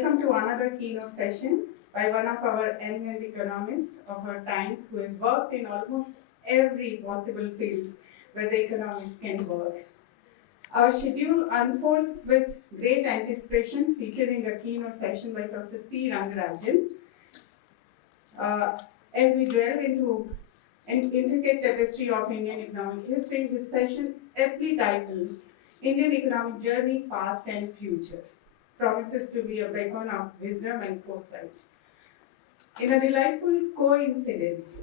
Welcome to another keynote session by one of our eminent economists of our times who has worked in almost every possible field where the economist can work. Our schedule unfolds with great anticipation, featuring a keynote session by Professor C. Rangarajan. As we delve into an intricate tapestry of Indian economic history, this session, aptly titled Indian Economic Journey, Past and Future, promises to be a beacon of wisdom and foresight. In a delightful coincidence,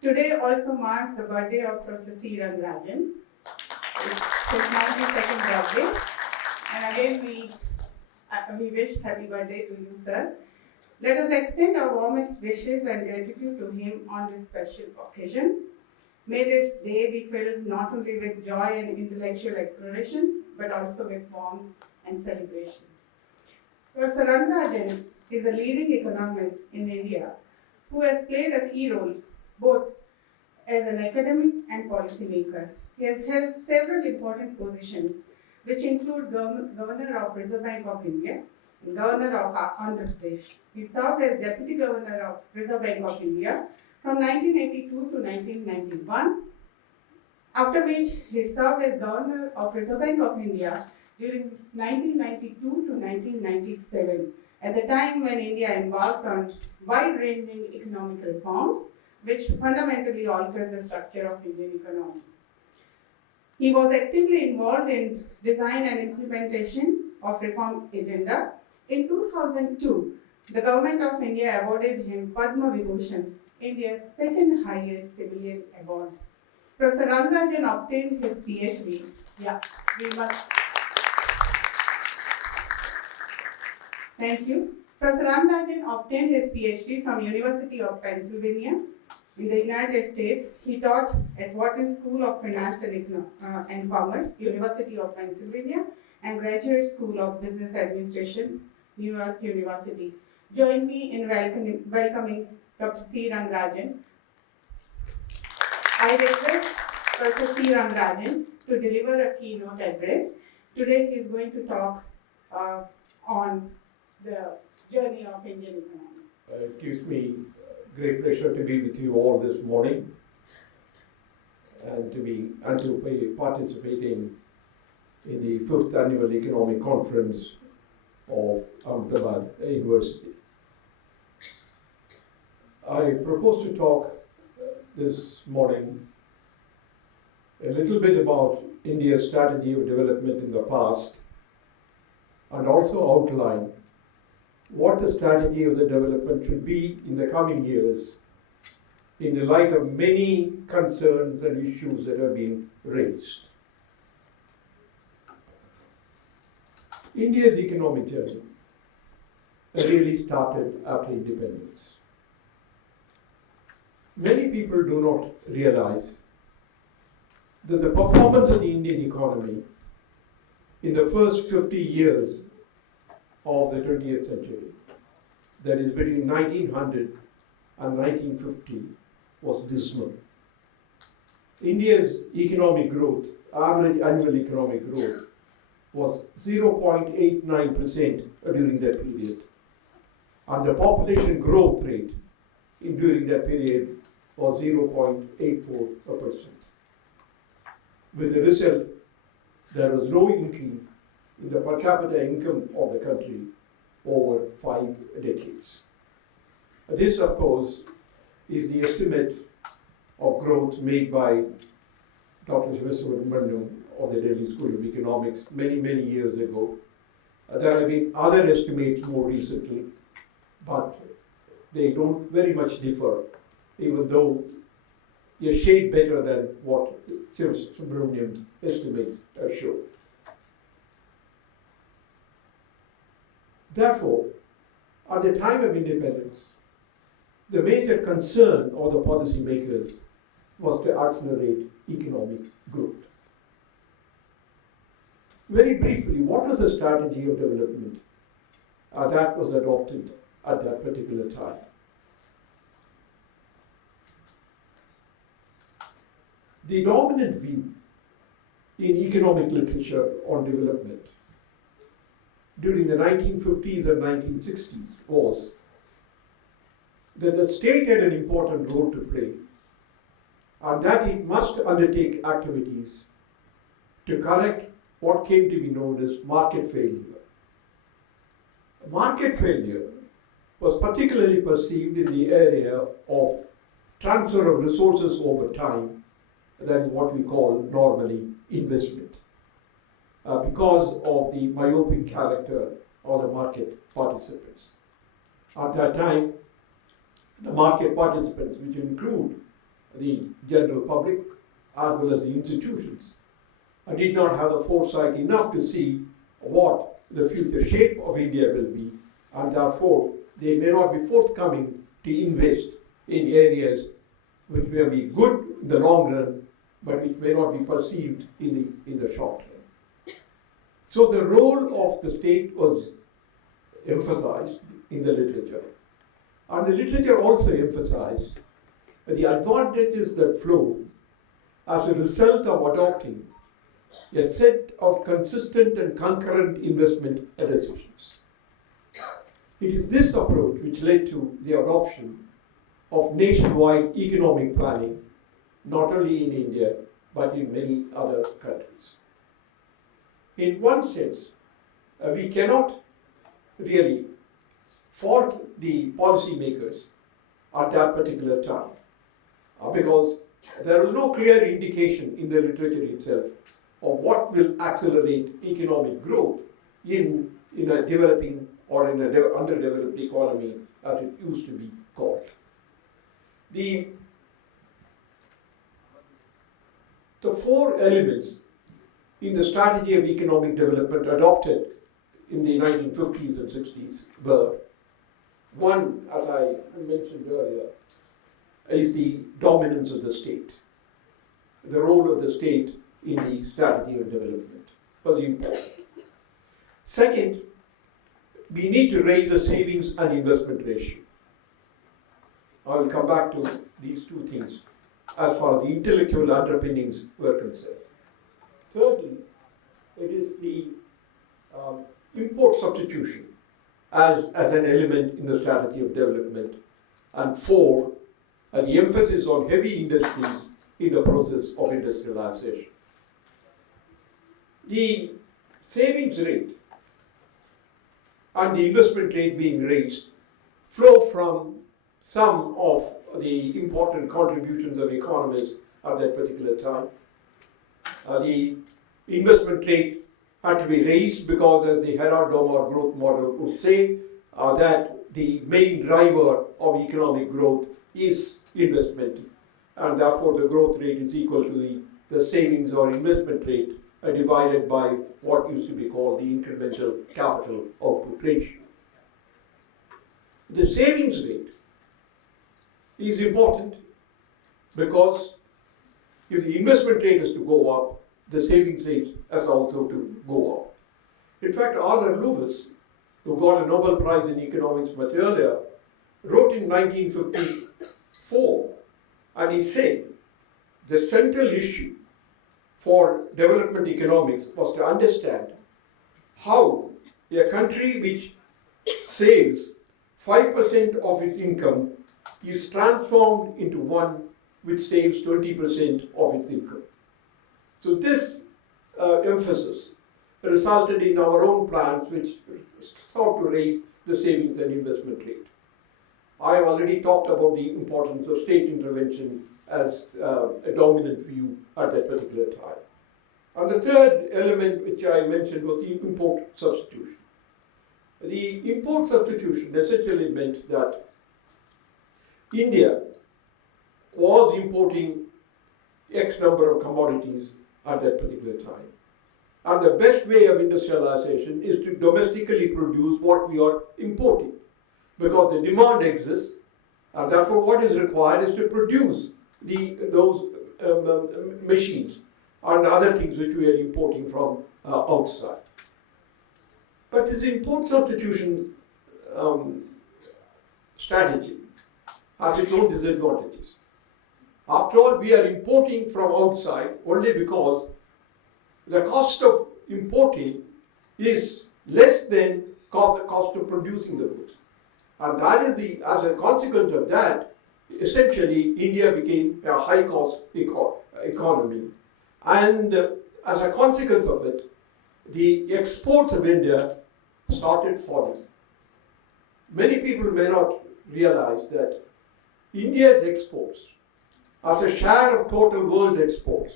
today also marks the birthday of Professor C. Rangarajan. It's his 92nd birthday, and again we wish happy birthday to you, sir. Let us extend our warmest wishes and gratitude to him on this special occasion. May this day be filled not only with joy and intellectual exploration, but also with warmth and celebration. Professor Rangarajan is a leading economist in India who has played a key role both as an academic and policymaker. He has held several important positions, which include Governor of Reserve Bank of India, Governor of Andhra Pradesh. He served as Deputy Governor of Reserve Bank of India from 1982 to 1991, after which he served as Governor of Reserve Bank of India during 1992 to 1997, at the time when India embarked on wide-ranging economic reforms, which fundamentally altered the structure of Indian economy. He was actively involved in design and implementation of reform agenda. In 2002, the Government of India awarded him Padma Vibhushan, India's second highest civilian award. Professor Rangarajan obtained his PhD. Thank you. Professor Rangarajan obtained his PhD from University of Pennsylvania in the United States. He taught at Wharton School of Finance and Commerce, University of Pennsylvania, and Graduate School of Business Administration, New York University. Join me in welcoming Dr. C. Rangarajan. I request Professor C. Rangarajan to deliver a keynote address. Today he is going to talk on the journey of Indian economy. It gives me great pleasure to be with you all this morning and to be participating in the 5th Annual Economic Conference of Ahmedabad University. I propose to talk this morning a little bit about India's strategy of development in the past, and also outline what the strategy of the development should be in the coming years in the light of many concerns and issues that have been raised. India's economic journey really started after independence. Many people do not realize that the performance of the Indian economy in the first 50 years of the 20th century, that is between 1900 and 1950, was dismal. India's economic growth, average annual economic growth, was 0.89% during that period, and the population growth rate during that period was 0.84%. With the result, there was no increase in the per capita income of the country over 5 decades. This, of course, is the estimate of growth made by Dr. Subramanian of the Delhi School of Economics many years ago. There have been other estimates more recently, but they don't very much differ, even though a shade better than what Subramanian's estimates show. Therefore, at the time of independence, the major concern of the policymakers was to accelerate economic growth. Very briefly, what was the strategy of development that was adopted at that particular time? The dominant view in economic literature on development during the 1950s and 1960s was that the state had an important role to play and that it must undertake activities to correct what came to be known as market failure. Market failure was particularly perceived in the area of transfer of resources over time, that is what we call normally investment, because of the myopic character of the market participants. At that time, the market participants, which include the general public as well as the institutions, did not have the foresight enough to see what the future shape of India will be, and therefore they may not be forthcoming to invest in areas which may be good in the long run, but which may not be perceived in the short run. So the role of the state was emphasized in the literature. And the literature also emphasized the advantages that flow as a result of adopting a set of consistent and concurrent investment decisions. It is this approach which led to the adoption of nationwide economic planning, not only in India, but in many other countries. In one sense, we cannot really fault the policymakers at that particular time, because there was no clear indication in the literature itself of what will accelerate economic growth in a developing or in an underdeveloped economy, as it used to be called. The four elements in the strategy of economic development adopted in the 1950s and 60s were: one, as I mentioned earlier, is the dominance of the state. The role of the state in the strategy of development was important. Second, we need to raise the savings and investment ratio. I will come back to these two things as far as the intellectual underpinnings were concerned. Thirdly, it is the import substitution as an element in the strategy of development. And four, the emphasis on heavy industries in the process of industrialization. The savings rate and the investment rate being raised flow from some of the important contributions of economists at that particular time. The investment rate had to be raised because, as the Herald Domar growth model would say, that the main driver of economic growth is investment, and therefore the growth rate is equal to the savings or investment rate divided by what used to be called the incremental capital output ratio. The savings rate is important because if the investment rate is to go up, the savings rate has also to go up. In fact, Arthur Lewis, who got a Nobel Prize in economics much earlier, wrote in 1954, and he said the central issue for development economics was to understand how a country which saves 5% of its income is transformed into one which saves 20% of its income. So this emphasis resulted in our own plans which sought to raise the savings and investment rate. I have already talked about the importance of state intervention as a dominant view at that particular time. And the third element which I mentioned was the import substitution. The import substitution essentially meant that India was importing X number of commodities at that particular time. And the best way of industrialization is to domestically produce what we are importing, because the demand exists, and therefore what is required is to produce those machines and other things which we are importing from outside. But this import substitution strategy has its own disadvantages. After all, we are importing from outside only because the cost of importing is less than the cost of producing the goods. And that is as a consequence of that, essentially India became a high cost economy. And as a consequence of it, the exports of India started falling. Many people may not realize that India's exports, as a share of total world exports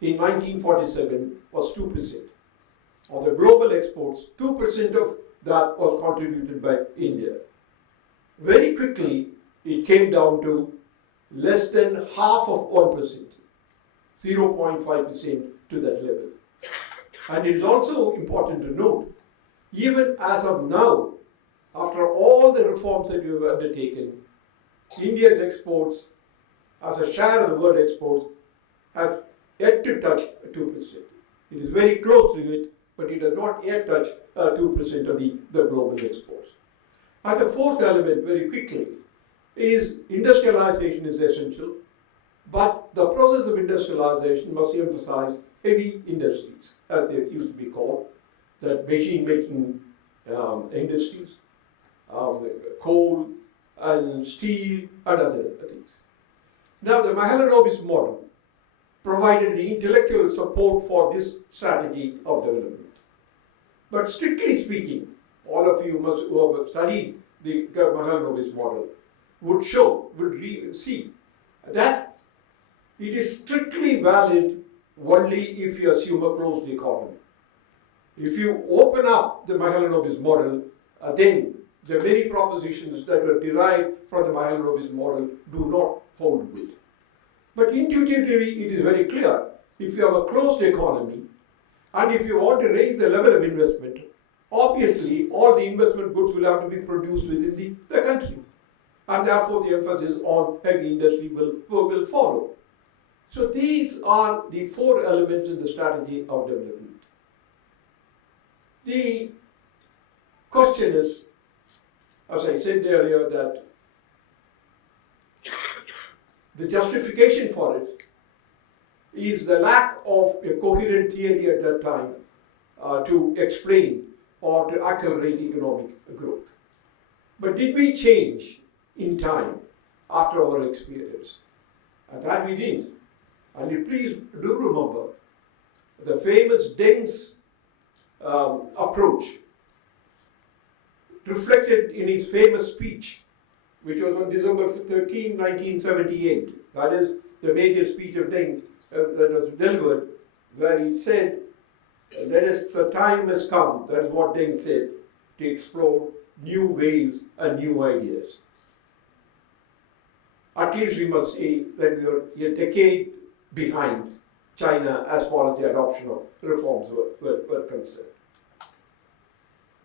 in 1947, was 2%. Of the global exports, 2% of that was contributed by India. Very quickly, it came down to less than half of 1%, 0.5% to that level. And it is also important to note, even as of now, after all the reforms that we have undertaken, India's exports, as a share of the world exports, has yet to touch 2%. It is very close to it, but it has not yet touched 2% of the global exports. And the fourth element, very quickly, is industrialization is essential, but the process of industrialization must emphasize heavy industries, as they used to be called, that machine making industries, coal and steel and other things. Now, the Mahalanobis model provided the intellectual support for this strategy of development. But strictly speaking, all of you who have studied the Mahalanobis model would see that it is strictly valid only if you assume a closed economy. If you open up the Mahalanobis model, then the very propositions that were derived from the Mahalanobis model do not hold weight. But intuitively, it is very clear. If you have a closed economy, and if you want to raise the level of investment, obviously all the investment goods will have to be produced within the country. And therefore the emphasis on heavy industry will follow. So these are the four elements in the strategy of development. The question is, as I said earlier, that the justification for it is the lack of a coherent theory at that time to explain or to accelerate economic growth. But did we change in time after our experience? And that we didn't. And please do remember the famous Deng's approach reflected in his famous speech, which was on December 13, 1978. That is the major speech of Deng that was delivered, where he said, the time has come, that is what Deng said, to explore new ways and new ideas. At least we must say that we are a decade behind China as far as the adoption of reforms were concerned.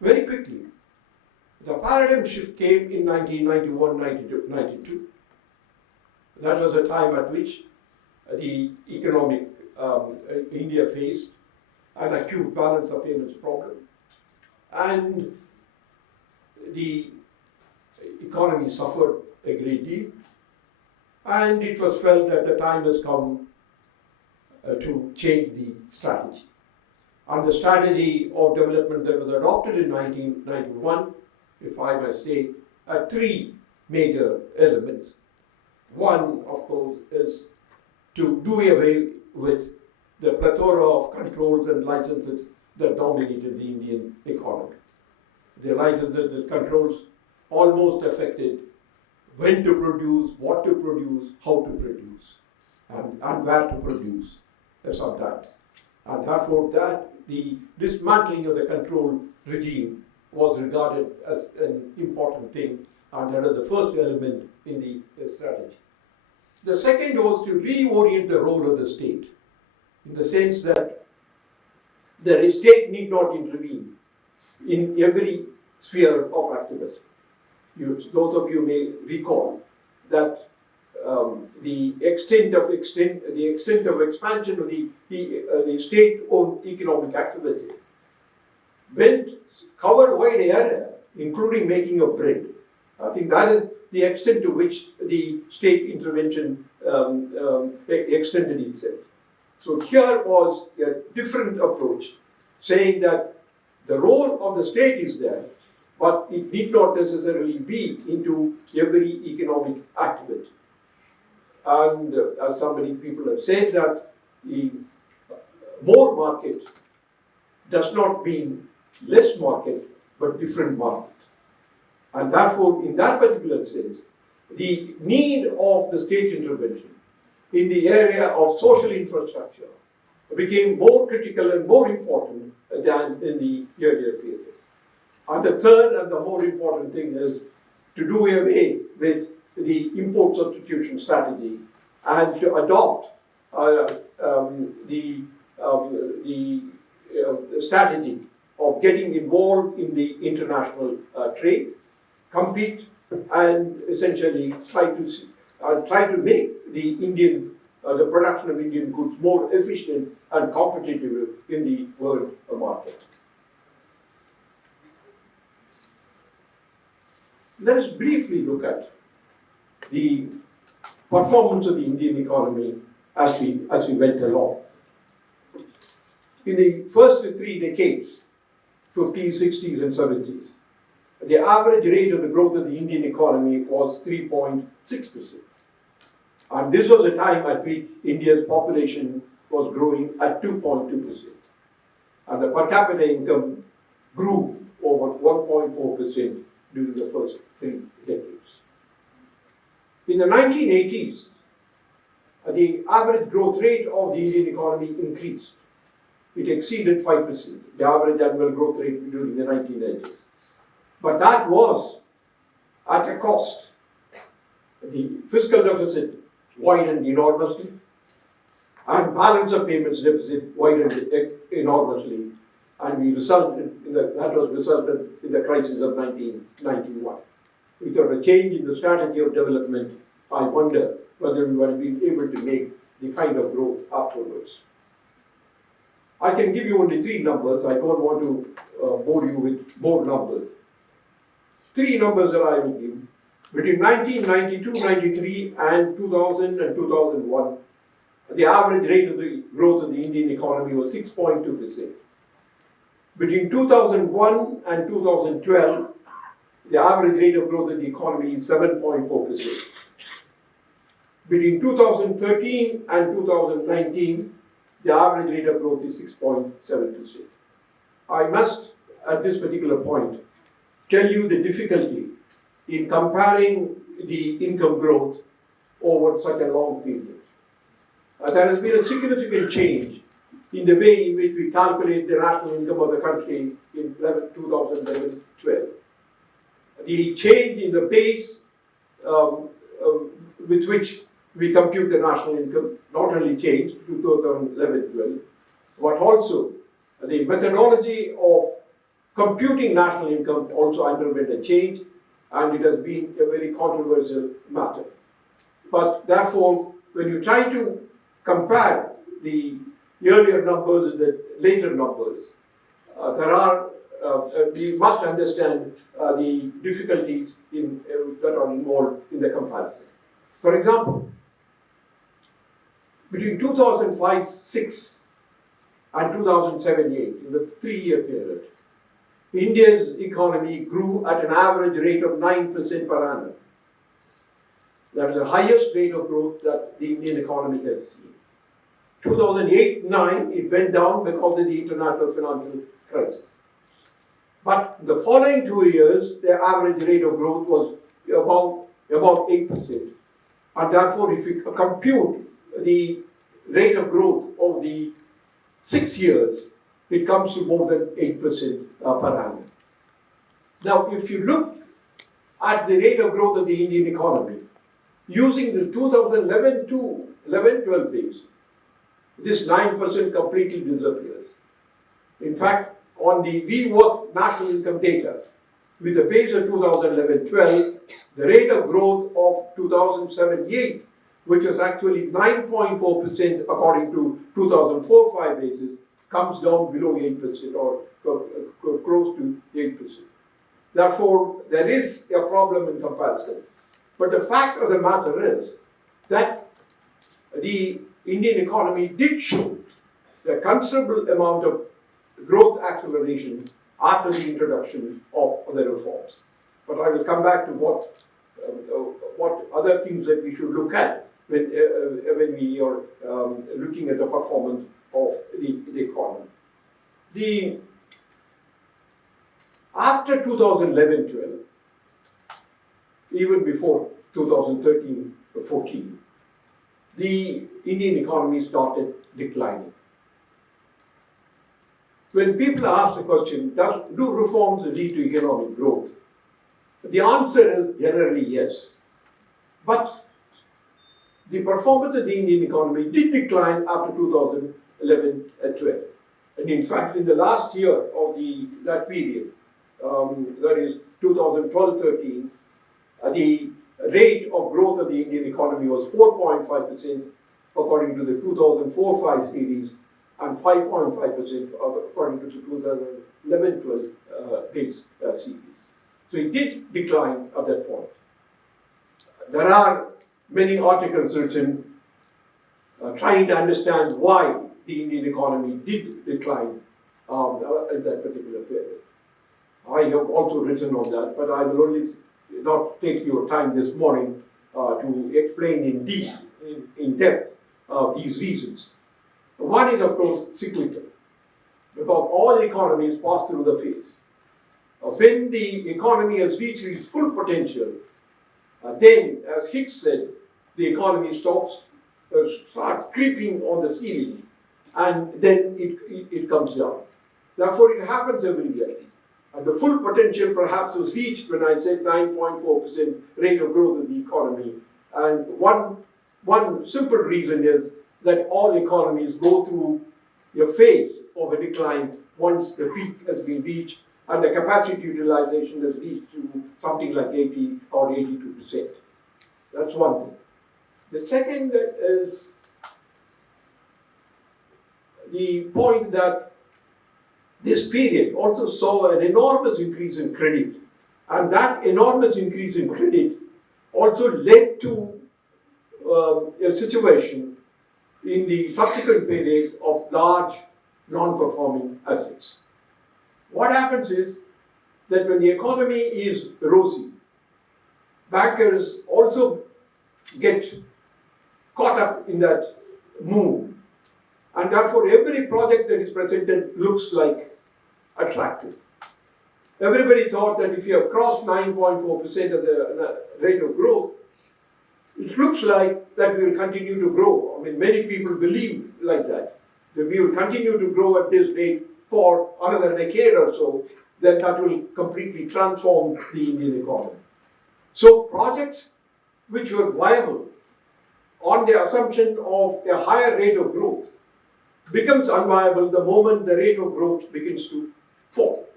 Very quickly, the paradigm shift came in 1991, 92. That was a time at which the economic India faced an acute balance of payments problem, and the economy suffered a great deal, and it was felt that the time has come to change the strategy. And the strategy of development that was adopted in 1991, if I may say, had three major elements. One, of course, is to do away with the plethora of controls and licenses that dominated the Indian economy. The licenses and controls almost affected when to produce, what to produce, how to produce, and where to produce sometimes. And therefore the dismantling of the control regime was regarded as an important thing, and that was the first element in the strategy. The second was to reorient the role of the state, in the sense that the state need not intervene in every sphere of activism. Those of you may recall that the extent of expansion of the state-owned economic activity covered wide area, including making of bread. I think that is the extent to which the state intervention extended itself. So here was a different approach, saying that The role of the state is there, but it need not necessarily be into every economic activity. And as so many people have said, that the more market does not mean less market, but different market. And therefore, in that particular sense, the need of the state intervention in the area of social infrastructure became more critical and more important than in the earlier period. And the third and the more important thing is to do away with the import substitution strategy and to adopt the strategy of getting involved in the international trade, compete, and essentially try to make the the production of Indian goods more efficient and competitive in the world market. Let us briefly look at the performance of the Indian economy as we went along. In the first 3 decades, 50s, 60s, and 70s, the average rate of the growth of the Indian economy was 3.6%. And this was the time at which India's population was growing at 2.2%. And the per capita income grew over 1.4% during the first 3 decades. In the 1980s, the average growth rate of the Indian economy increased. It exceeded 5%, the average annual growth rate during the 1980s. But that was at a cost. The fiscal deficit widened enormously, and balance of payments deficit widened enormously, and that was resulted in the crisis of 1991. Without a change in the strategy of development, I wonder whether we would have been able to make the kind of growth afterwards. I can give you only 3 numbers. I don't want to bore you with more numbers. 3 numbers that I will give. Between 1992-93 and 2000 and 2001, the average rate of the growth of the Indian economy was 6.2%. Between 2001 and 2012, the average rate of growth of the economy is 7.4%. Between 2013 and 2019, the average rate of growth is 6.7%. I must, at this particular point, tell you the difficulty in comparing the income growth over such a long period. There has been a significant change in the way in which we calculate the national income of the country in 2011-12. The change in the base with which we compute the national income not only changed 2011-12, but also the methodology of computing national income also underwent a change, and it has been a very controversial matter. But therefore, when you try to compare the earlier numbers with the later numbers, we must understand the difficulties that are involved in the comparison. For example, between 2005-06 and 2007-08, in the 3-year period, India's economy grew at an average rate of 9% per annum. That is the highest rate of growth that the Indian economy has seen. 2008-09, it went down because of the international financial crisis. But the following 2 years, the average rate of growth was about 8%. And therefore, if you compute the rate of growth of the 6 years, it comes to more than 8% per annum. Now, if you look at the rate of growth of the Indian economy, using the 2011-12 base, this 9% completely disappears. In fact, we work national income data with the base of 2011-12, the rate of growth of 2007-08, which was actually 9.4% according to 2004-05 basis, comes down below 8% or close to 8%. Therefore, there is a problem in comparison. But the fact of the matter is that the Indian economy did show a considerable amount of growth acceleration after the introduction of the reforms. But I will come back to what other things that we should look at when we are looking at the performance of the economy. After 2011-12, even before 2013-14, the Indian economy started declining. When people ask the question, do reforms lead to economic growth? The answer is generally yes. But the performance of the Indian economy did decline after 2011-12. And in fact, in the last year of that period, that is 2012-13, the rate of growth of the Indian economy was 4.5% according to the 2004-5 series and 5.5% according to the 2011-12 base series. So it did decline at that point. There are many articles written trying to understand why the Indian economy did decline in that particular period. I have also written on that, but I will only not take your time this morning to explain in depth these reasons. One is, of course, cyclical, because all economies pass through the phase. When the economy has reached its full potential, then, as Hicks said, the economy starts creeping on the ceiling, and then it comes down. Therefore, it happens every year. And the full potential perhaps was reached when I said 9.4% rate of growth of the economy. And one simple reason is that all economies go through a phase of a decline once the peak has been reached and the capacity utilization has reached to something like 80 or 82%. That's one thing. The second is the point that this period also saw an enormous increase in credit, and that enormous increase in credit also led to a situation in the subsequent period of large non-performing assets. What happens is that when the economy is rosy, bankers also get caught up in that mood, and therefore every project that is presented looks like attractive. Everybody thought that if you have crossed 9.4% of the rate of growth, it looks like that we will continue to grow. I mean, many people believe like that we will continue to grow at this rate for another decade or so, then that will completely transform the Indian economy. So projects which were viable on the assumption of a higher rate of growth becomes unviable the moment the rate of growth begins to fall.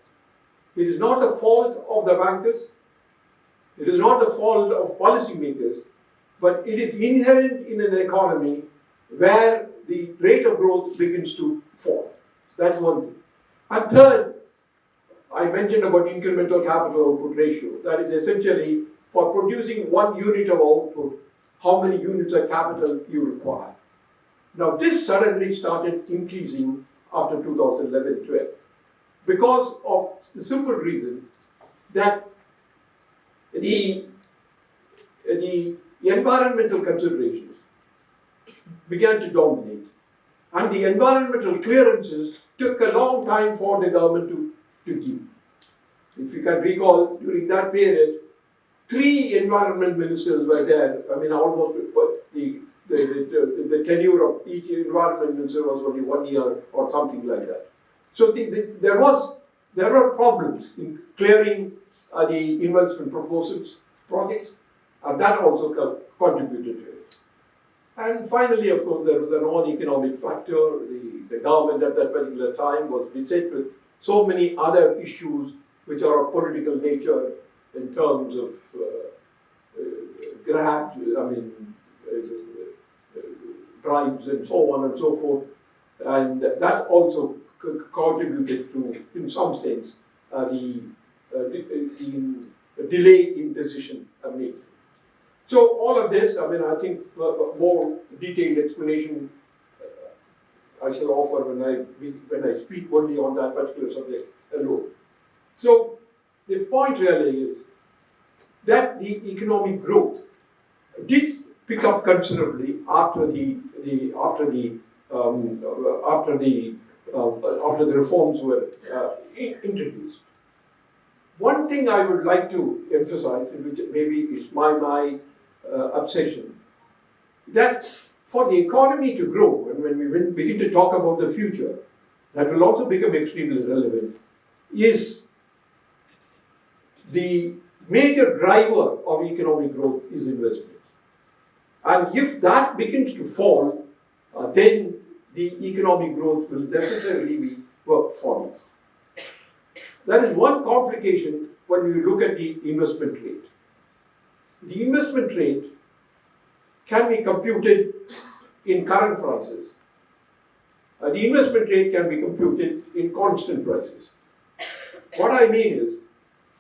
It is not the fault of the bankers, it is not the fault of policymakers, but it is inherent in an economy where the rate of growth begins to fall. That's one thing. And third, I mentioned about incremental capital output ratio. That is essentially for producing 1 unit of output, how many units of capital you require. Now this suddenly started increasing after 2011-12 because of the simple reason that the environmental considerations began to dominate, and the environmental clearances took a long time for the government to give. If you can recall, during that period, 3 environment ministers were there. I mean, almost the tenure of each environment minister was only 1 year or something like that. So there were problems in clearing the investment proposals, projects, and that also contributed to it. And finally, of course, there was a non-economic factor. The government at that particular time was beset with so many other issues which are of political nature in terms of grabs, bribes and so on and so forth. And that also contributed to, in some sense, the delay in decision making. So all of this, I think more detailed explanation I shall offer when I speak only on that particular subject alone. So the point really is that the economic growth did pick up considerably after the reforms were introduced. One thing I would like to emphasize, which maybe is my obsession, that for the economy to grow, and when we begin to talk about the future, that will also become extremely relevant, is the major driver of economic growth is investment. And if that begins to fall, then the economic growth will necessarily be falling. That is one complication when you look at the investment rate. The investment rate can be computed in current prices. The investment rate can be computed in constant prices. What I mean is,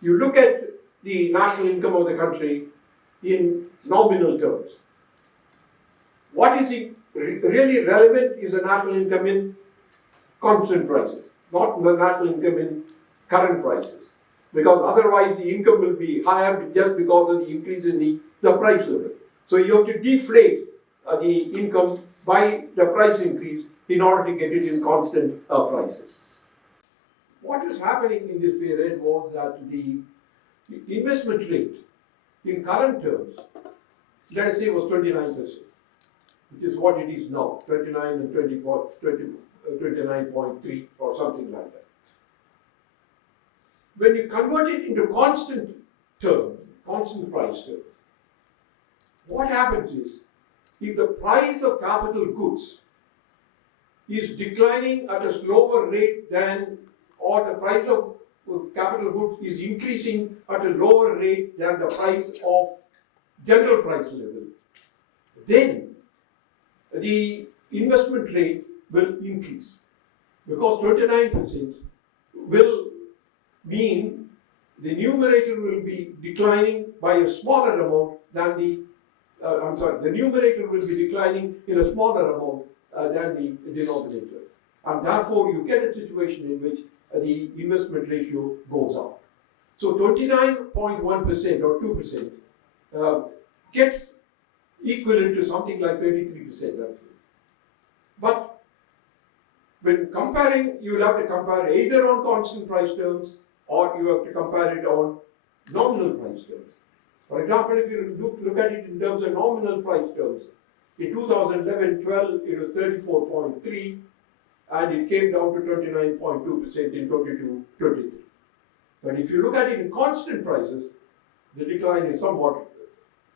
you look at the national income of the country in nominal terms. What is really relevant is the national income in constant prices, not the national income in current prices. Because otherwise the income will be higher just because of the increase in the price level. So you have to deflate the income by the price increase in order to get it in constant prices. What is happening in this period was that the investment rate in current terms, let us say, was 29%, which is what it is now, 29 and 29.3 or something like that. When you convert it into constant terms, constant price terms, what happens is, if the price of capital goods is declining at a slower rate than, or the price of capital goods is increasing at a lower rate than the price of general price level, then the investment rate will increase, because 29% will mean the numerator will be declining by a smaller amount than the numerator will be declining in a smaller amount than the denominator. And therefore you get a situation in which the investment ratio goes up. So 29.1% or 2% gets equivalent to something like 33% actually. But when comparing, you will have to compare either on constant price terms or you have to compare it on nominal price terms. For example, if you look at it in terms of nominal price terms, in 2011-12 it was 34.3 and it came down to 29.2% in 22-23. But if you look at it in constant prices, the decline is somewhat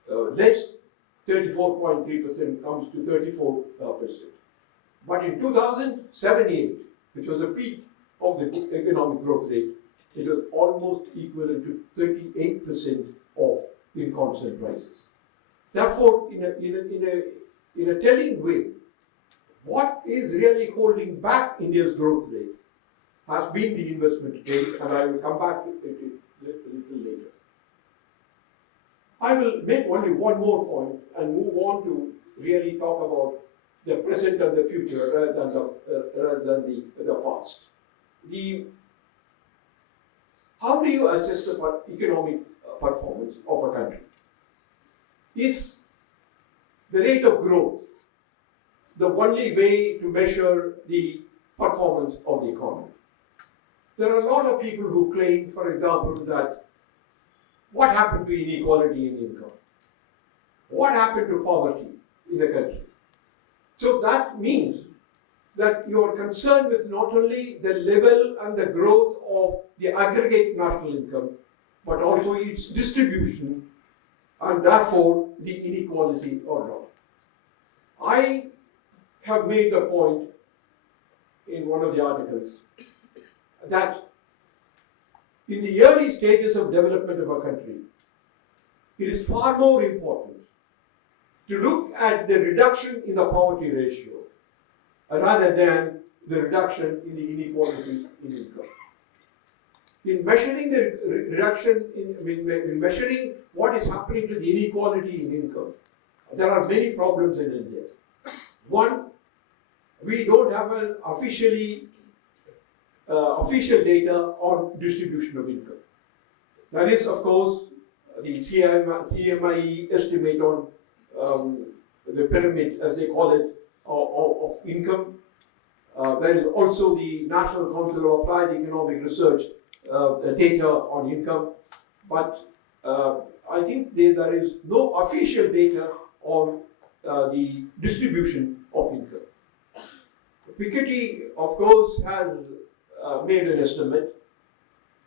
less, 34.3% comes to 34%. But in 2007-8, which was the peak of the economic growth rate, it was almost equivalent to 38% of in constant prices. Therefore, in a telling way, what is really holding back India's growth rate has been the investment rate, and I will come back to it a little later. I will make only one more point and move on to really talk about the present and the future rather than the past. How do you assess the economic performance of a country? Is the rate of growth the only way to measure the performance of the economy? There are a lot of people who claim, for example, that what happened to inequality in income? What happened to poverty in the country? So that means that you are concerned with not only the level and the growth of the aggregate national income, but also its distribution and therefore the inequality or not. I have made the point in one of the articles that in the early stages of development of a country, it is far more important to look at the reduction in the poverty ratio rather than the reduction in the inequality in income. In measuring the reduction, in measuring what is happening to the inequality in income, there are many problems in India. One, we don't have an officially official data on distribution of income. That is, of course, the CMIE estimate on the pyramid, as they call it, of income. There is also the National Council of Applied Economic Research data on income. But I think there is no official data on the distribution of income. Piketty, of course, has made an estimate,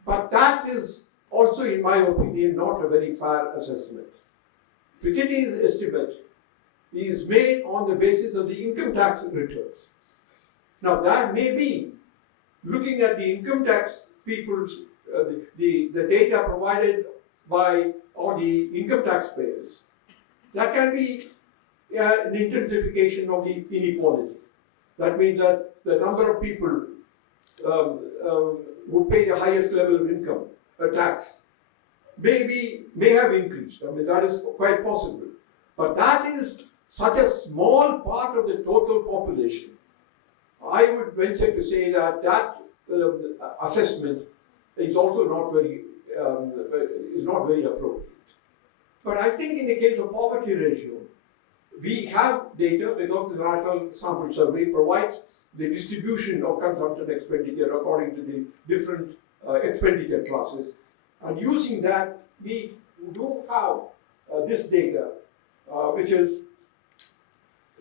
but that is also, in my opinion, not a very fair assessment. Piketty's estimate is made on the basis of the income tax returns. Now, that may be looking at the income tax people's, the data provided by all the income taxpayers. That can be an intensification of the inequality. That means that the number of people who pay the highest level of income, a tax, may have increased. I mean, that is quite possible. But that is such a small part of the total population. I would venture to say that assessment is also not very appropriate. But I think in the case of poverty ratio, we have data because the National Sample Survey provides the distribution of consumption expenditure according to the different expenditure classes. And using that, we do have this data, which is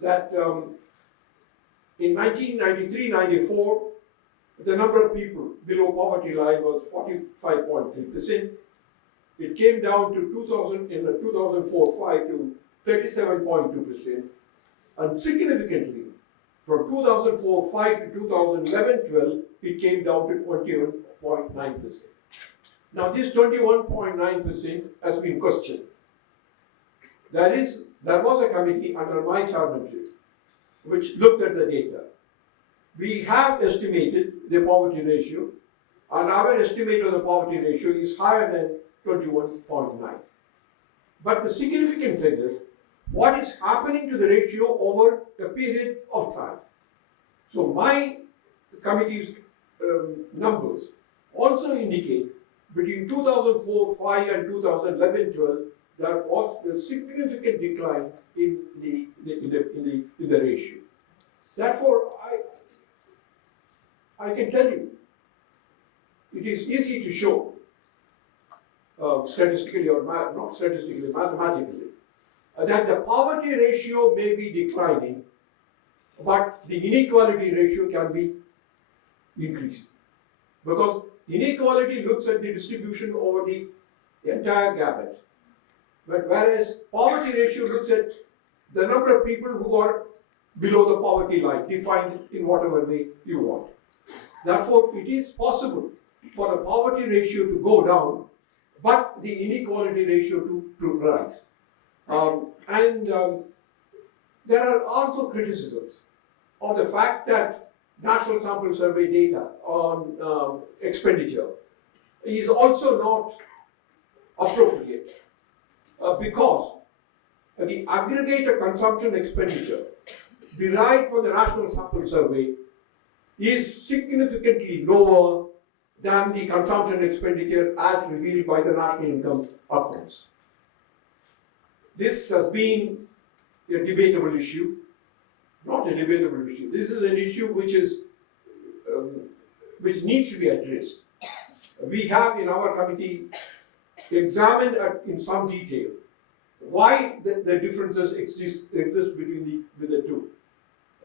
that in 1993-94, the number of people below poverty line was 45.3%. It came down to 2004-5 to 37.2%, and significantly, from 2004-5 to 2011-12, it came down to 21.9%. Now, this 21.9% has been questioned. There was a committee under my chairmanship which looked at the data. We have estimated the poverty ratio, and our estimate of the poverty ratio is higher than 21.9. But the significant thing is what is happening to the ratio over a period of time. So my committee's numbers also indicate between 2004-5 and 2011-12 there was a significant decline in the ratio. Therefore, I can tell you, it is easy to show statistically or not statistically, mathematically, that the poverty ratio may be declining, but the inequality ratio can be increasing. Because inequality looks at the distribution over the entire gamut. But whereas poverty ratio looks at the number of people who are below the poverty line, defined in whatever way you want. Therefore, it is possible for the poverty ratio to go down, but the inequality ratio to rise. There are also criticisms on the fact that National Sample Survey data on expenditure is also not appropriate because the aggregated consumption expenditure derived from the National Sample Survey is significantly lower than the consumption expenditure as revealed by the national income accounts. This has been a debatable issue, not a debatable issue. This is an issue which needs to be addressed. We have in our committee examined in some detail why the differences exist between the two.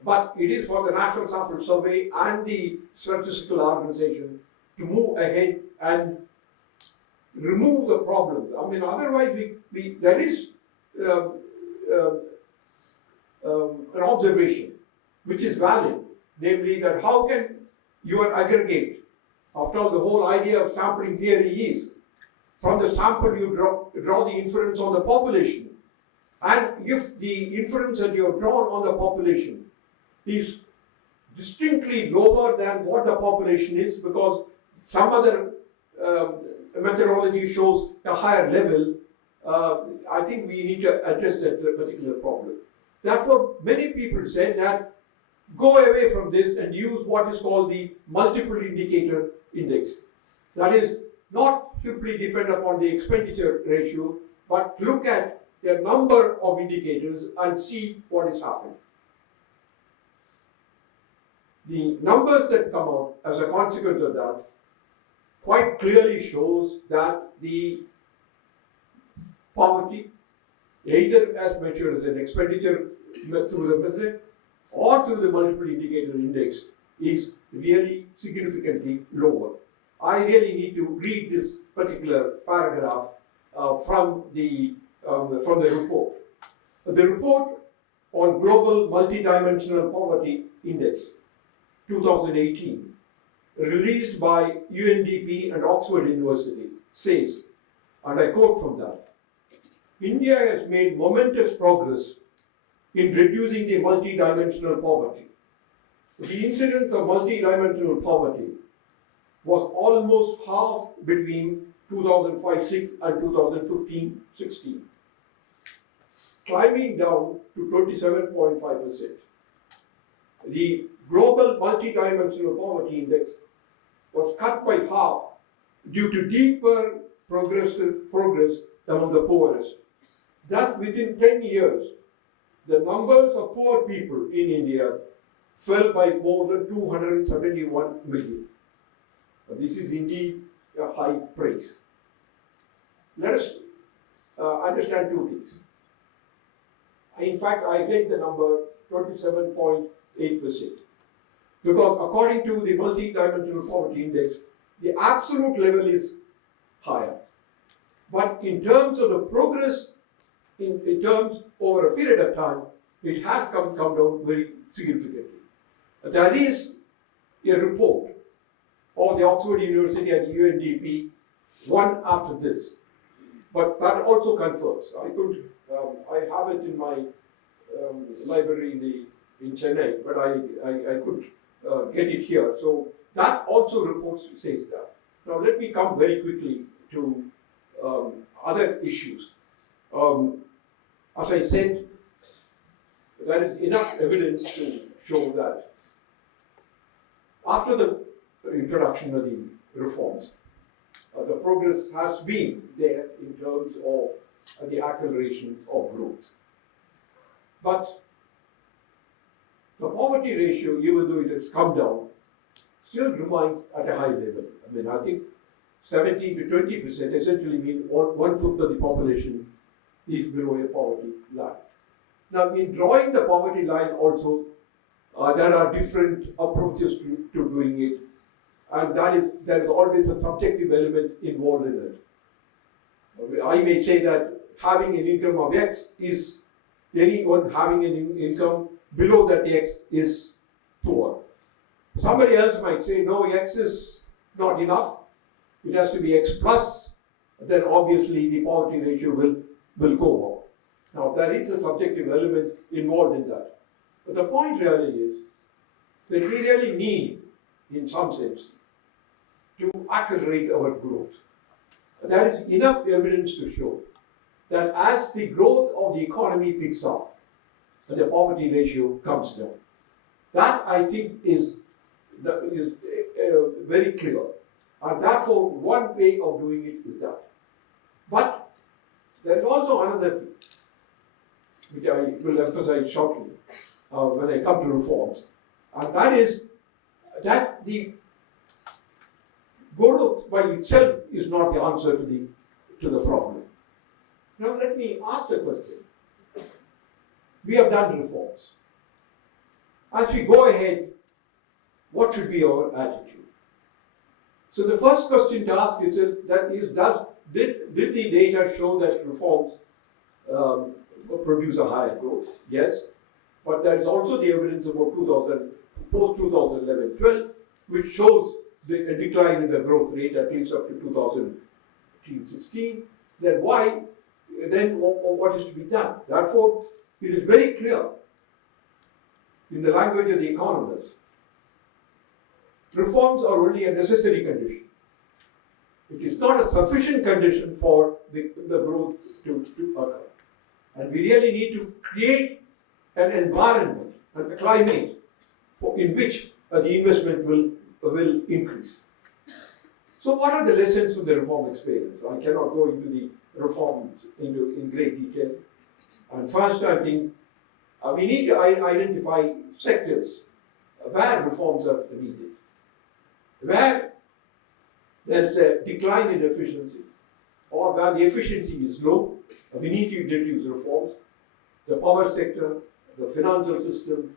But it is for the National Sample Survey and the statistical organization to move ahead and remove the problems. I mean, otherwise there is an observation which is valid, namely that how can you aggregate? After all, the whole idea of sampling theory is from the sample you draw the inference on the population. And if the inference that you have drawn on the population is distinctly lower than what the population is because some other methodology shows a higher level, I think we need to address that particular problem. Therefore, many people said that go away from this and use what is called the multiple indicator index. That is not simply depend upon the expenditure ratio, but look at the number of indicators and see what is happening. The numbers that come out as a consequence of that quite clearly shows that the poverty, either as measured as an expenditure through the method or through the multiple indicator index, is really significantly lower. I really need to read this particular paragraph from the report. The report on Global Multidimensional Poverty Index 2018, released by UNDP and Oxford University, says, and I quote from that, India has made momentous progress in reducing the multidimensional poverty. The incidence of multidimensional poverty was almost half between 2005-6 and 2015-16, climbing down to 27.5%. The Global Multidimensional Poverty Index was cut by half due to deeper progress among the poorest. Thus, within 10 years, the numbers of poor people in India fell by more than 271 million. This is indeed a high praise. Let us understand two things. In fact, I take the number 27.8%, because according to the multidimensional poverty index, the absolute level is higher. But in terms of the progress, in terms over a period of time, it has come down very significantly. There is a report of the Oxford University and UNDP, one after this. But that also confirms. I have it in my library in Chennai, but I could get it here. So that also reports says that. Now let me come very quickly to other issues. As I said, there is enough evidence to show that after the introduction of the reforms, the progress has been there in terms of the acceleration of growth. But the poverty ratio, even though it has come down, still remains at a high level. I mean, I think 17 to 20% essentially mean 1/5 of the population is below a poverty line. Now, in drawing the poverty line also, there are different approaches to doing it, and there is always a subjective element involved in it. I may say that having an income of X is anyone having an income below that X is poor. Somebody else might say, no, X is not enough. It has to be X plus. Then obviously the poverty ratio will go up. Now there is a subjective element involved in that. But the point really is that we really need, in some sense, to accelerate our growth. There is enough evidence to show that as the growth of the economy picks up, the poverty ratio comes down. That, I think, is very clear. And therefore, one way of doing it is that. But there is also another thing, which I will emphasize shortly when I come to reforms, and that is that the growth by itself is not the answer to the problem. Now let me ask the question. We have done reforms. As we go ahead, what should be our attitude? So the first question to ask is did the data show that reforms produce a higher growth? Yes, but there is also the evidence about post 2011-12, which shows a decline in the growth rate at least up to 2015-16. Then what is to be done? Therefore, it is very clear in the language of the economists, reforms are only a necessary condition. It is not a sufficient condition for the growth to occur. And we really need to create an environment and a climate in which the investment will increase. So what are the lessons from the reform experience? I cannot go into the reforms in great detail. And first, I think we need to identify sectors where reforms are needed, where there's a decline in efficiency, or where the efficiency is low. We need to introduce reforms. The power sector, the financial system,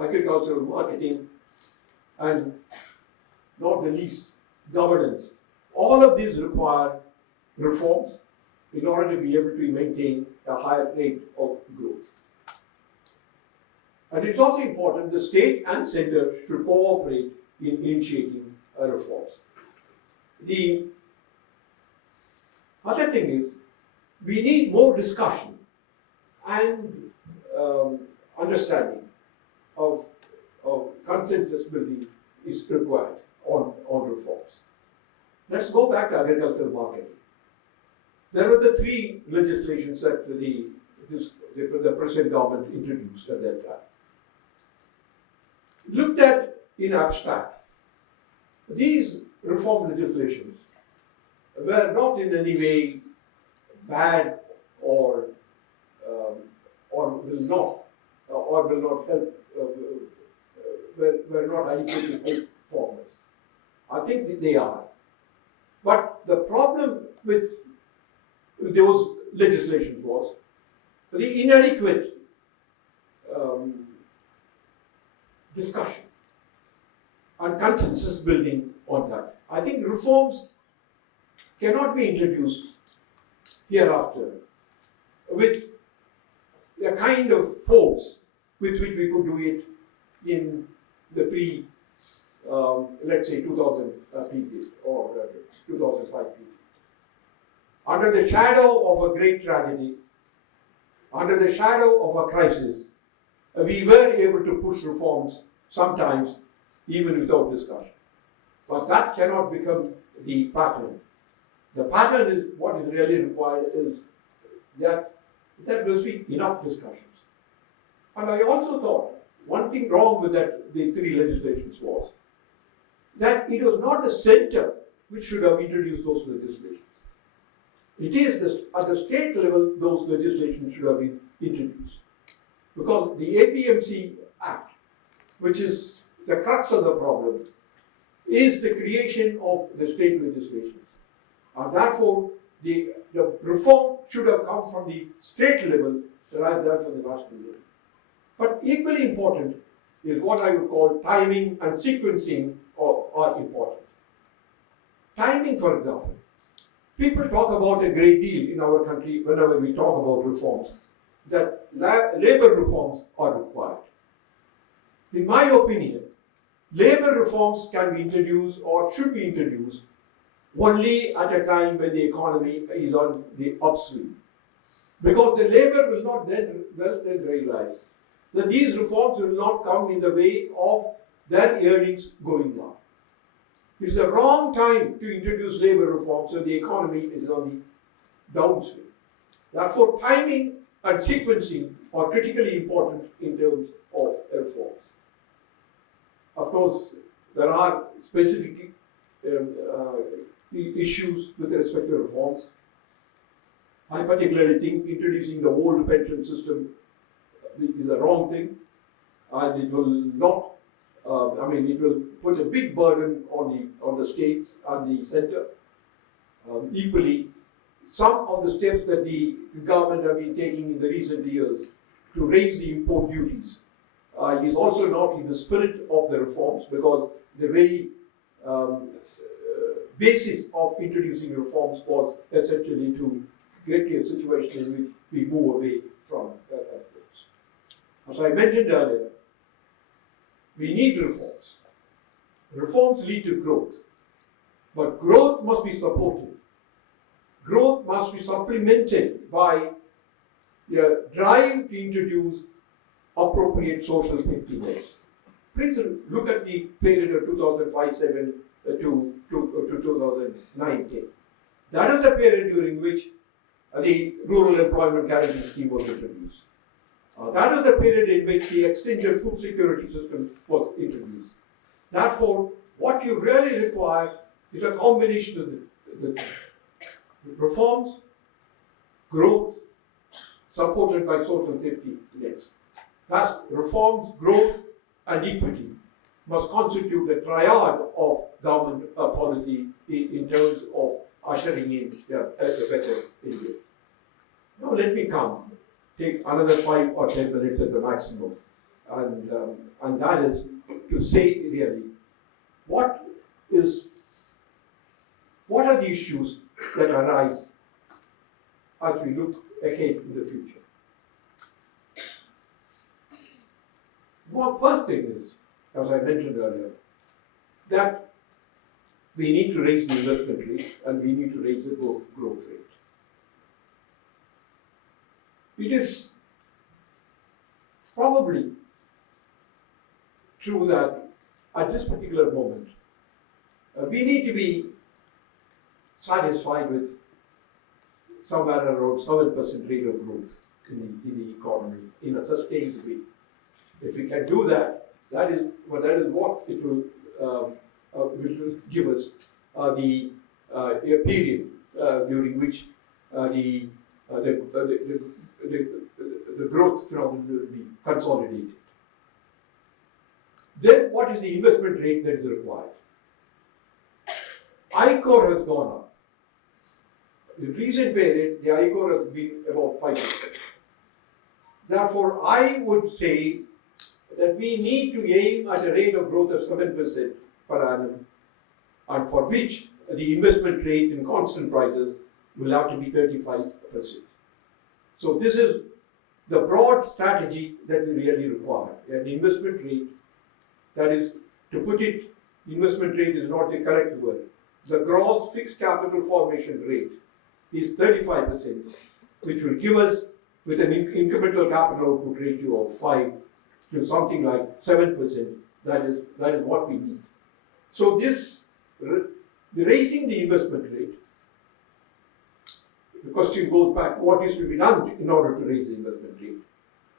agricultural marketing, and not the least, governance. All of these require reforms in order to be able to maintain a higher rate of growth. And it's also important the state and center should cooperate in initiating reforms. The other thing is, we need more discussion and understanding of consensus building is required on reforms. Let's go back to agricultural marketing. There were the three legislations that the present government introduced at that time. Looked at in abstract, these reform legislations were not in any way bad or will not help, were not adequately help farmers. I think they are. But the problem with those legislations was the inadequate discussion and consensus building on that. I think reforms cannot be introduced hereafter with a kind of force with which we could do it in the let's say 2000 period or 2005 period. Under the shadow of a great tragedy, under the shadow of a crisis, we were able to push reforms sometimes even without discussion. But that cannot become the pattern. The pattern is what is really required is that there must be enough discussions. And I also thought one thing wrong with the three legislations was that it was not the center which should have introduced those legislations. It is at the state level those legislations should have been introduced. Because the APMC Act, which is the crux of the problem, is the creation of the state legislations. And therefore, the reform should have come from the state level rather than from the national level. But equally important is what I would call timing and sequencing are important. Timing, for example. People talk about a great deal in our country whenever we talk about reforms, that labor reforms are required. In my opinion, labor reforms can be introduced or should be introduced only at a time when the economy is on the upswing. Because the labor will not then realize that these reforms will not come in the way of their earnings going down. It's the wrong time to introduce labor reforms when the economy is on the downswing. Therefore, timing and sequencing are critically important in terms of reforms. Of course, there are specific issues with respect to reforms. I particularly think introducing the old pension system is a wrong thing, and it will not. It will put a big burden on the states and the center. Equally, some of the steps that the government have been taking in the recent years to raise the import duties is also not in the spirit of the reforms, because the very basis of introducing reforms was essentially to get to a situation in which we move away from that approach. As I mentioned earlier, we need reforms. Reforms lead to growth, but growth must be supported. Growth must be supplemented by a drive to introduce appropriate social safety nets. Please look at the period of 2005-07 to 2019. That is a period during which the Rural Employment Guarantee Scheme was introduced. That was the period in which the extended food security system was introduced. Therefore, what you really require is a combination of the reforms, growth, supported by social safety nets. Thus, reforms, growth, and equity must constitute the triad of government policy in terms of ushering in a better India. Now, let me take another 5 or 10 minutes at the maximum, and that is to say really what are the issues that arise as we look ahead in the future. One first thing is, as I mentioned earlier, that we need to raise the investment rate and we need to raise the growth rate. It is probably true that at this particular moment, we need to be satisfied with somewhere around 7% rate of growth in the economy in a sustained way. If we can do that, that is what it will give us a period during which the growth phenomenon will be consolidated. Then, what is the investment rate that is required? ICOR has gone up. In recent period, the ICOR has been about 5%. Therefore, I would say that we need to aim at a rate of growth of 7% per annum, and for which the investment rate in constant prices will have to be 35%. So this is the broad strategy that we really require. An investment rate, that is, to put it, investment rate is not the correct word. The gross fixed capital formation rate is 35%, which will give us, with an incremental capital output ratio of 5 to something like 7%, that is what we need. So raising the investment rate, the question goes back, what is to be done in order to raise the investment rate?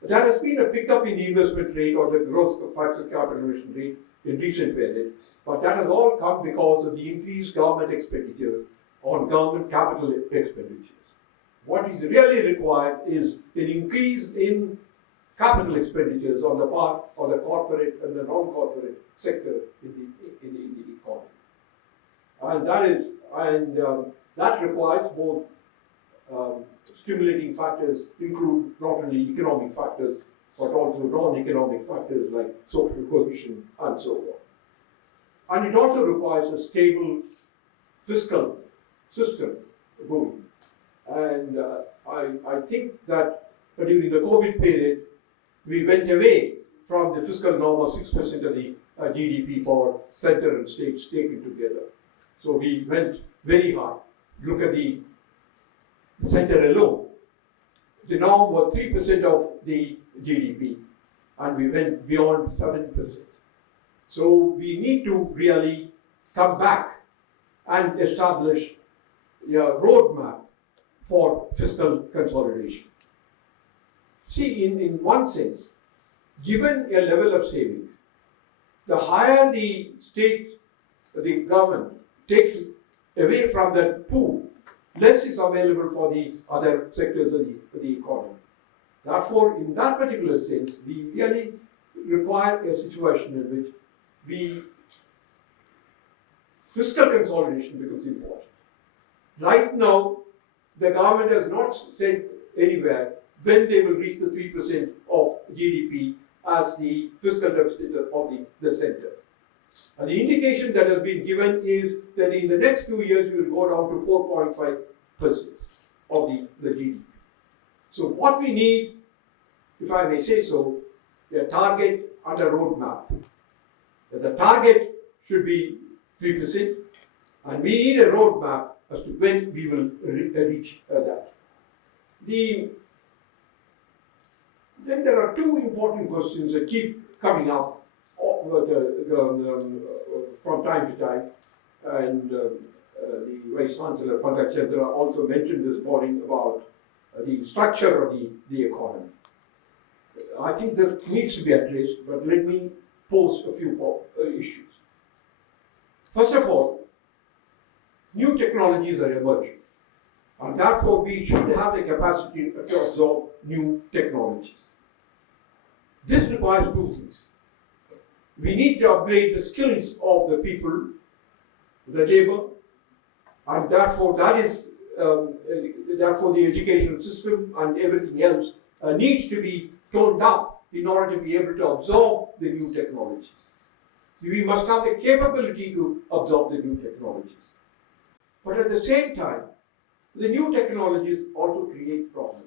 There has been a pickup in the investment rate or the gross fixed capitalization rate in recent period, but that has all come because of the increased government expenditure on government capital expenditures. What is really required is an increase in capital expenditures on the part of the corporate and the non-corporate sector in the economy, and that requires both stimulating factors, include not only economic factors but also non-economic factors like social cohesion and so on. And it also requires a stable fiscal system going. And I think that during the COVID period, we went away from the fiscal norm of 6% of the GDP for center and states taken together. So we went very high. Look at the center alone. The norm was 3% of the GDP, and we went beyond 7%. So we need to really come back and establish a roadmap for fiscal consolidation. See, in one sense, given a level of savings, the higher the government takes away from that pool, less is available for the other sectors of the economy. Therefore, in that particular sense, we really require a situation in which fiscal consolidation becomes important. Right now, the government has not said anywhere when they will reach the 3% of GDP as the fiscal deficit of the center. And the indication that has been given is that in the next 2 years we will go down to 4.5% of the GDP. So what we need, if I may say so, a target and a roadmap. The target should be 3%, and we need a roadmap as to when we will reach that. Then there are two important questions that keep coming up from time to time, and the Vice Chancellor Pankaj Chandra also mentioned this morning about the structure of the economy. I think that needs to be addressed, but let me pose a few issues. First of all, new technologies are emerging, and therefore we should have the capacity to absorb new technologies. This requires two things. We need to upgrade the skills of the people, the labor, and therefore therefore the educational system and everything else needs to be toned up in order to be able to absorb the new technologies. We must have the capability to absorb the new technologies. But at the same time, the new technologies also create problems.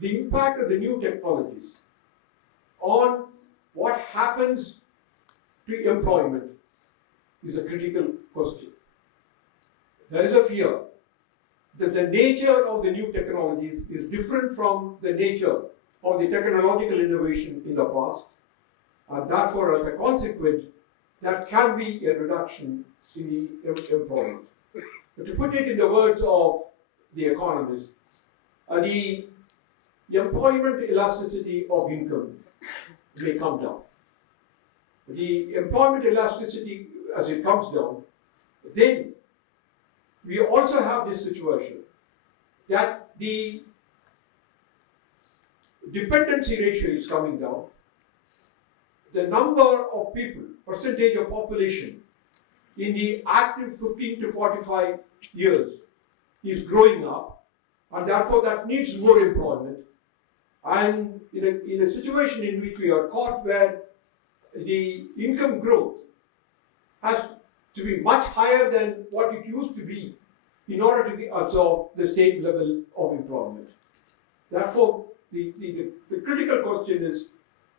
The impact of the new technologies on what happens to employment is a critical question. There is a fear that the nature of the new technologies is different from the nature of the technological innovation in the past, and therefore, as a consequence, there can be a reduction in the employment. But to put it in the words of the economists, the employment elasticity of income may come down. The employment elasticity, as it comes down, then we also have this situation that the dependency ratio is coming down. The number of people, percentage of population in the active 15 to 45 years is growing up, and therefore that needs more employment. And in a situation in which we are caught where the income growth has to be much higher than what it used to be in order to absorb the same level of employment. Therefore, the critical question is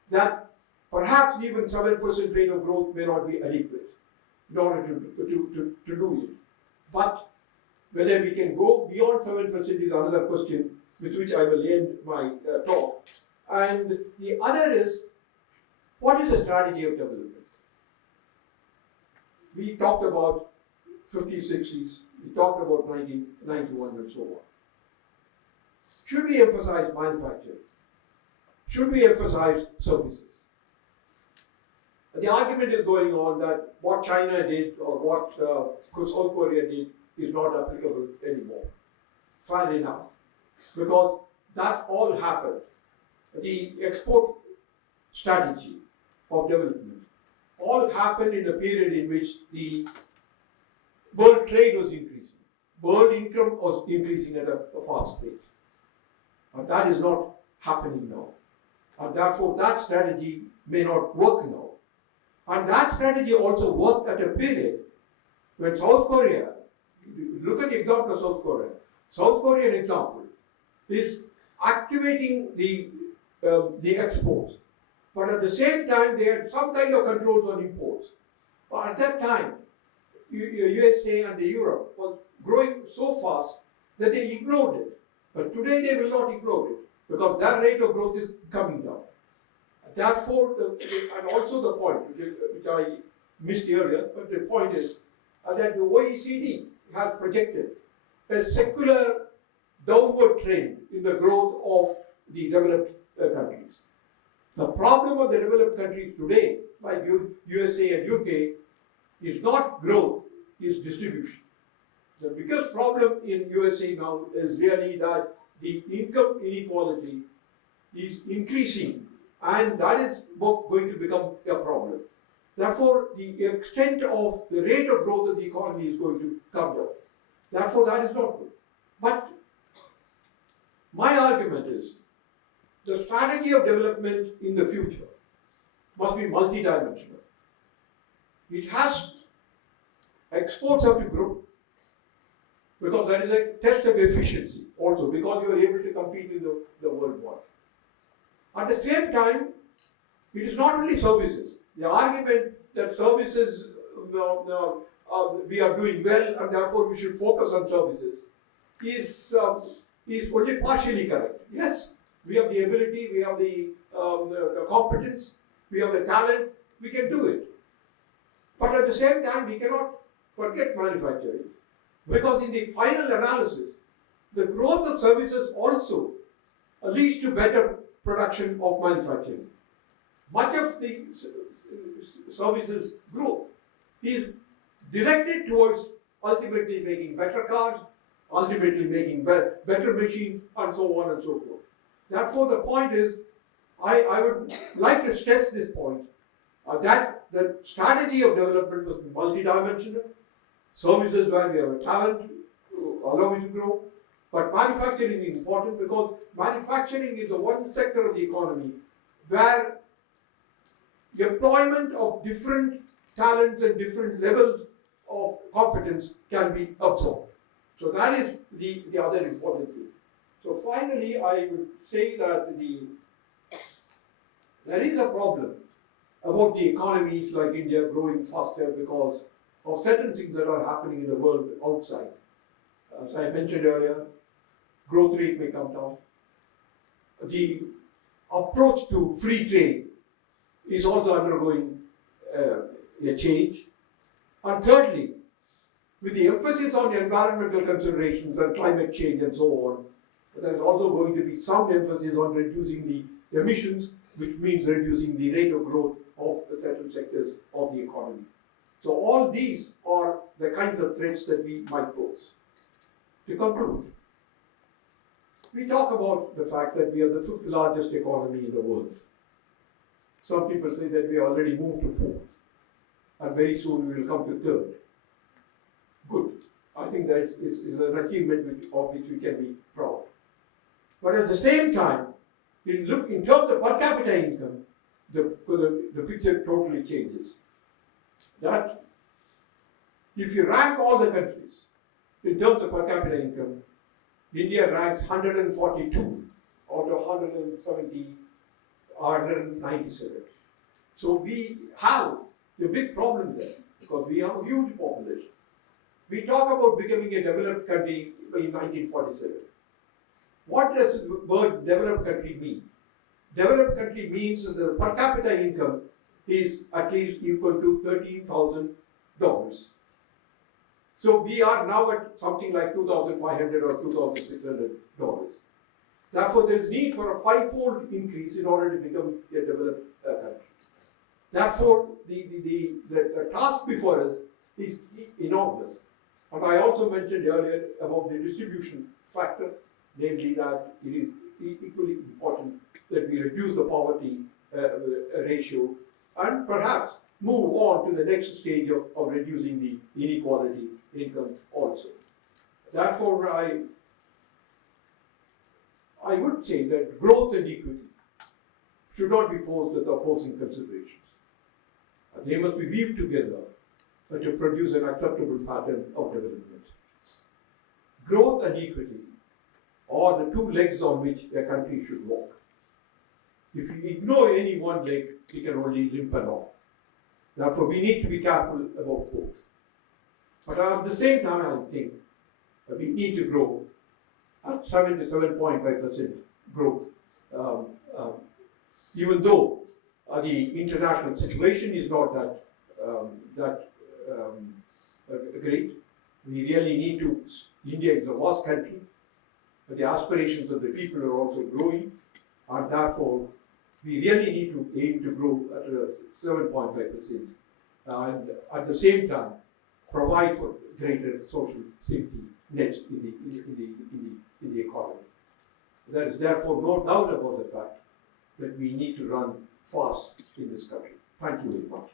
that perhaps even 7% rate of growth may not be adequate in order to do it. But whether we can go beyond 7% is another question with which I will end my talk. And the other is, what is the strategy of development? We talked about 50s, 60s, we talked about 1991 and so on. Should we emphasize manufacturing? Should we emphasize services? The argument is going on that what China did or what South Korea did is not applicable anymore. Fair enough, because that all happened. The export strategy of development all happened in a period in which the world trade was increasing, world income was increasing at a fast rate. And that is not happening now. And therefore that strategy may not work now. And that strategy also worked at a period when South Korea, look at the example of South Korea. South Korean example is activating the exports, but at the same time they had some kind of controls on imports. But at that time, USA and the Europe was growing so fast that they ignored it. But today they will not ignore it because their rate of growth is coming down. Therefore, and also the point which I missed earlier, but the point is that the OECD has projected a secular downward trend in the growth of the developed countries. The problem of the developed countries today, like USA and UK, is not growth, is distribution. The biggest problem in USA now is really that the income inequality is increasing, and that is going to become a problem. Therefore, the extent of the rate of growth of the economy is going to come down. Therefore, that is not good. But my argument is the strategy of development in the future must be multidimensional. It has, exports have to grow, because that is a test of efficiency also, because you are able to compete in the world market. At the same time, it is not only services. The argument that services we are doing well and therefore we should focus on services is only partially correct. Yes, we have the ability, we have the competence, we have the talent, we can do it. But at the same time, we cannot forget manufacturing, because in the final analysis, the growth of services also leads to better production of manufacturing. Much of the services growth is directed towards ultimately making better cars, ultimately making better machines, and so on and so forth. Therefore, the point is, I would like to stress this point, that the strategy of development must be multidimensional, services where we have a talent to allow it to grow, but manufacturing is important because manufacturing is the one sector of the economy where the employment of different talents and different levels of competence can be absorbed. So that is the other important thing. So finally, I would say that there is a problem about the economies like India growing faster because of certain things that are happening in the world outside. As I mentioned earlier, growth rate may come down. The approach to free trade is also undergoing a change. And thirdly, with the emphasis on environmental considerations and climate change and so on, there's also going to be some emphasis on reducing the emissions, which means reducing the rate of growth of certain sectors of the economy. So all these are the kinds of threats that we might pose. To conclude, we talk about the fact that we are the fifth largest economy in the world. Some people say that we already moved to fourth, and very soon we will come to third. Good. I think that is an achievement of which we can be proud. But at the same time, in terms of per capita income, the picture totally changes. That if you rank all the countries in terms of per capita income, India ranks 142 out of 170 or 197. So we have a big problem there because we have a huge population. We talk about becoming a developed country in 1947. What does the word developed country mean? Developed country means that the per capita income is at least equal to $13,000. So we are now at something like $2,500 or $2,600. Therefore, there is need for a five-fold increase in order to become a developed country. Therefore, the task before us is enormous. And I also mentioned earlier about the distribution factor, namely that it is equally important that we reduce the poverty ratio and perhaps move on to the next stage of reducing the inequality income also. Therefore, I would say that growth and equity should not be posed as opposing considerations. They must be weaved together to produce an acceptable pattern of development. Growth and equity are the two legs on which a country should walk. If you ignore any one leg, you can only limp along. Therefore, we need to be careful about both. But at the same time, I think that we need to grow at 7 to 7.5% growth, even though the international situation is not that great. We really need to. India is a vast country, but the aspirations of the people are also growing, and therefore we really need to aim to grow at 7.5%, and at the same time provide for greater social safety nets in the economy. There is therefore no doubt about the fact that we need to run fast in this country. Thank you very much.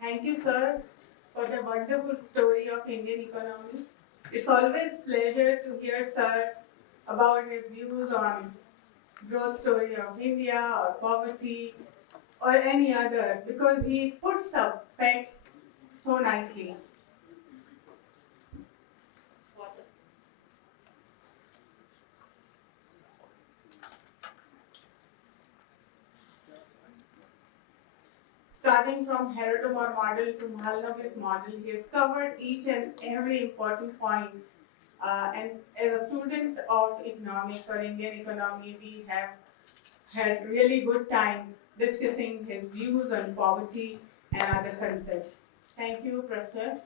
Thank you, sir, for the wonderful story of Indian economy. It's always pleasure to hear sir about his views on growth story of India or poverty or any other because he puts up facts so nicely. Starting from Heratomar model to Mahalanobis model, he has covered each and every important point. And as a student of economics or Indian economy, we have had really good time discussing his views on poverty and other concepts. Thank you, Professor.